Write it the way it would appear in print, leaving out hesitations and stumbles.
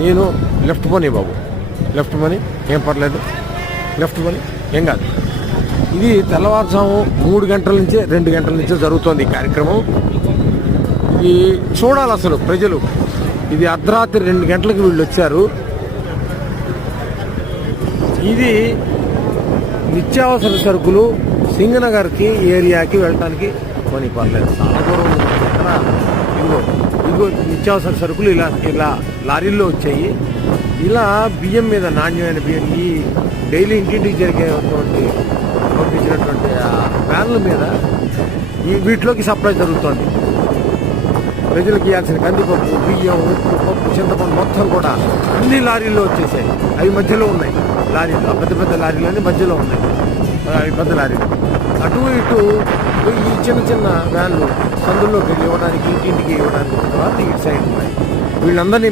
నేను లెఫ్ట్ పోనీ బాబు, లెఫ్ట్ పోనీ, ఏం పర్లేదు, లెఫ్ట్ పోనీ, ఏం కాదు. ఇది తెల్లవారుజాము 3 గంటల నుంచే 2 గంటల నుంచే జరుగుతోంది ఈ కార్యక్రమం. ఇది చూడాలి అసలు ప్రజలు. ఇది అర్ధరాత్రి 2 గంటలకు వీళ్ళు వచ్చారు. ఇది నిత్యావసర సరుకులు సింగనగర్కి ఏరియాకి వెళ్ళటానికి కొని పర్లేదు, చాలా దూరం ఉంది. ఇదిగో నిత్యావసర సరుకులు ఇలా లారీల్లో వచ్చాయి. ఇలా బియ్యం మీద, నాణ్యమైన బియ్యం, ఈ డైలీ ఇంటింటికి జరిగేటువంటి పంపించినటువంటి వ్యాన్ల మీద వీటిలోకి సప్లై జరుగుతుంది. ప్రజలకు ఇవ్వాల్సిన కందిపప్పు, బియ్యం, ఉప్పు, పప్పు, చింతపండు మొత్తం కూడా అన్ని లారీల్లో వచ్చేసాయి. అవి మధ్యలో ఉన్నాయి లారీలు, పెద్ద పెద్ద లారీలన్నీ మధ్యలో ఉన్నాయి. అవి పెద్ద లారీలు. అటు ఇటు ఈ చిన్న చిన్న వ్యాన్లు సందుల్లోకి వెళ్ళి ఇవ్వడానికి, ఇంటింటికి ఇవ్వడానికి ఇటు సైడ్ ఉన్నాయి. వీళ్ళందరినీ